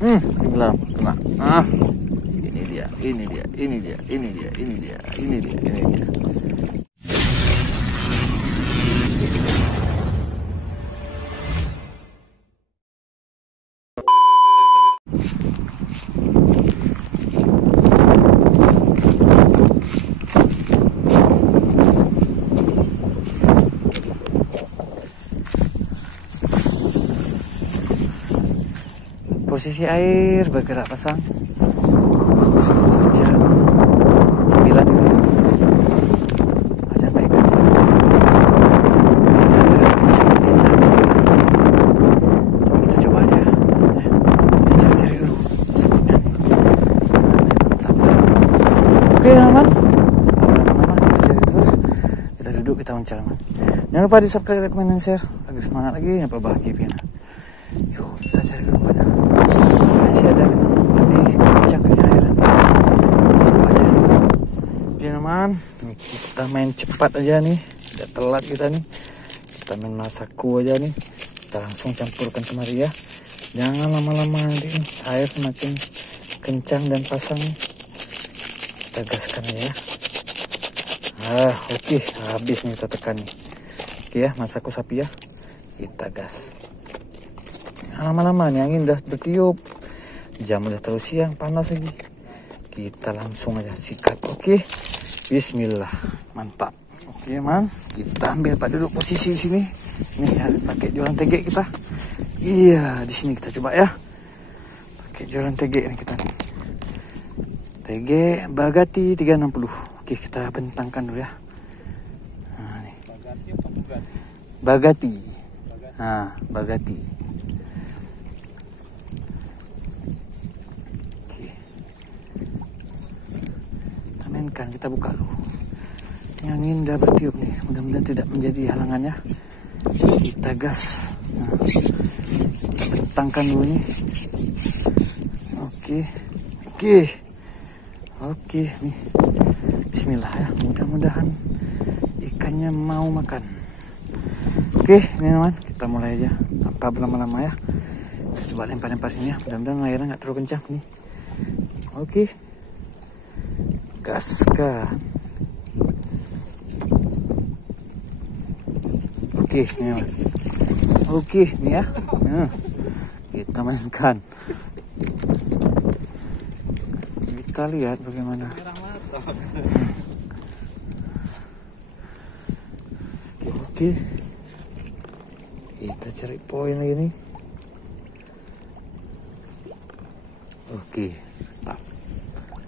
Belum kena. Ini dia. Posisi air bergerak pasang. Jam 9 ini. Ada ikan. Kita coba aja. Kita cari-cari dulu. Oke teman-teman. Lama-lama kita cari terus. Kita duduk, kita uncal. Jangan lupa di subscribe, like, comment, dan share. Lagi semangat lagi, apa bahagia Pina. Yuk kita cari dulu pada. Masih ada tapi kencang kayaknya air. Coba aja. Oke teman, kita main cepat aja nih. Tidak telat kita nih. Kita main masaku aja nih. Kita langsung campurkan kemari ya. Jangan lama-lama nanti air semakin kencang dan pasang nih. Kita gaskan aja ya. Oke, habis nih kita tekan nih. Oke ya, masaku sapi ya. Kita gas. Lama-lama nih angin udah bertiup. Jam udah terlalu siang, panas lagi. Kita langsung aja sikat. Oke. Bismillah. Mantap. Oke, man. Kita ambil Pak duduk posisi di sini. Nih ya, pakai jualan tegek kita. Iya, di sini kita coba ya. Pakai jualan tegek nih kita nih. Tegek Bagati 360. Oke, kita bentangkan dulu ya. Nah, nih. Bagati. Nah, Bagati. Mainkan, kita buka dulu. Ini angin udah bertiup nih, mudah-mudahan tidak menjadi halangan ya. Kita gas. Nah, kita bentangkan dulu nih. Oke nih. Bismillah ya, mudah-mudahan ikannya mau makan. Oke, ini teman, kita mulai aja tanpa berlama-lama ya. Kita coba lempar-lempar sini ya, mudah-mudahan airnya nggak terlalu kencang nih. Oke. Gaskan. Oke, ini mas. Oke, nih ya. Kita mainkan. Kita lihat bagaimana. Oke. Kita cari poin lagi nih. Oke.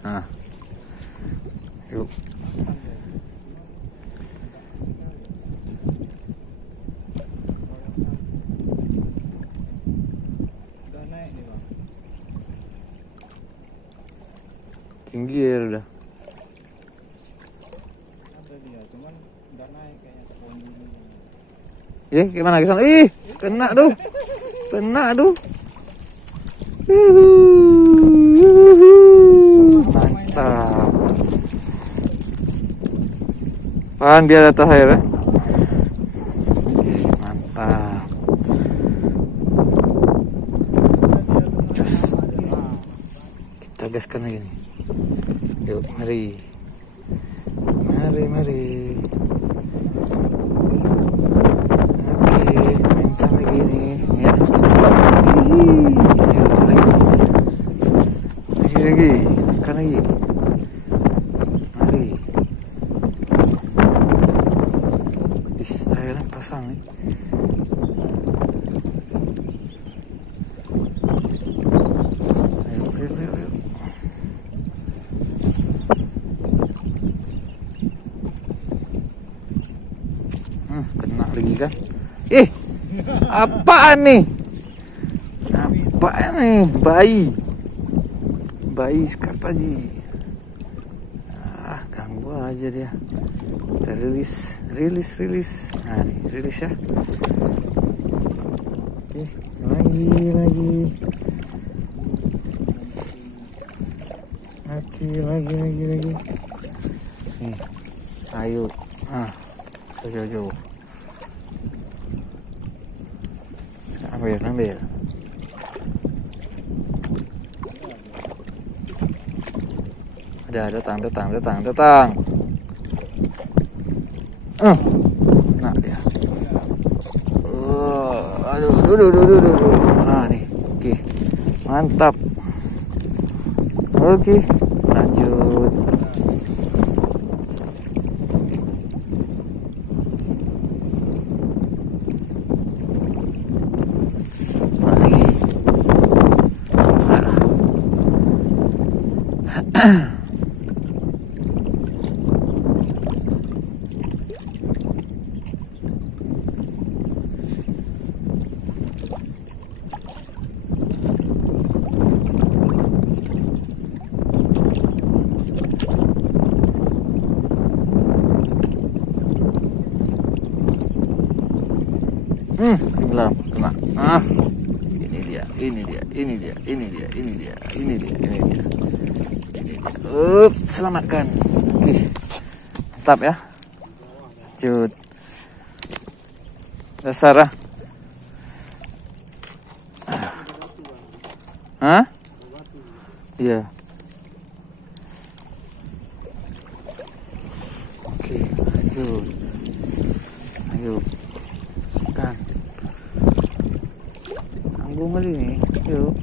Nah. Yuk. Udah naik nih bang. Tinggi ya udah. Ada dia, cuman udah naik kayaknya ke pohon ini. Gimana kesana? Kena tuh. Mantap. Pan biar atas air ya. Mantap. Kita gaskan lagi nih. Yuk, mari. Oke, mainkan lagi nih ya. Lagi. Tekan lagi. Mari. Airnya pasang nih. Ayo. Kena lagi kan? Apaan nih? Bayi Sekartaji. Ganggu aja dia. Kita rilis. Nah nih, rilis ya. Oke, lagi. Lagi. Nih, ayo. Jauh. Ambil. Udah datang. Nah dia. Aduh. Nah nih, oke, mantap. Oke, lanjut. Lagi. Alah. Tenggelam, kena. Ini dia. Selamatkan. Oke. Mantap ya. Lanjut. Dasar ah. Hah? Iya. Oke, lanjut. Ayo. Kan. Tanggung kali ini. Yuk.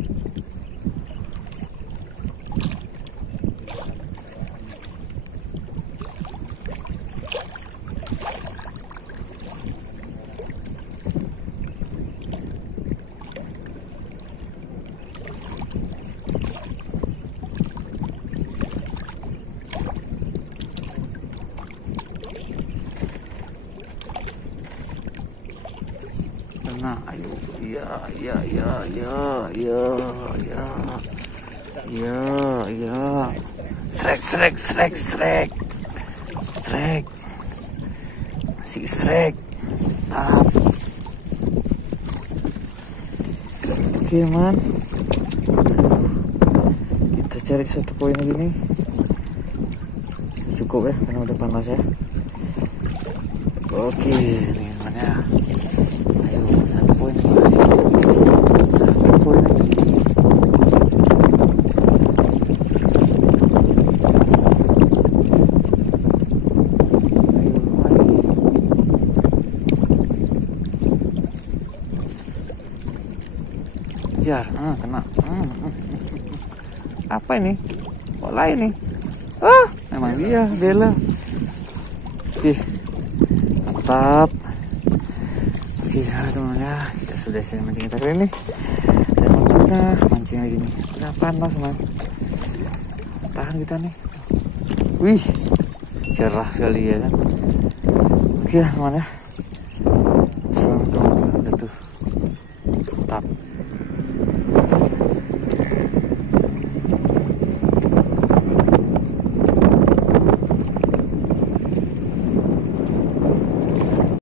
Nah, ayo, ya. Srek. Masih srek. Tap. Oke, man. Kita cari satu poin lagi nih. Cukup ya, karena udah panas ya. Oke, ini mana? Ayo, satu poin lagi. Kejar, kena. Apa ini? Kok lain nih? Memang dia, Bella. Oke, mantap. Oke, aduh ya, kita sudah selesai mancing kita kali ini. Dan maksudnya mancing lagi nih. Udah panas, man. Tahan kita nih. Wih, cerah sekali ya kan. Oke, mana? Udah tuh. Mantap.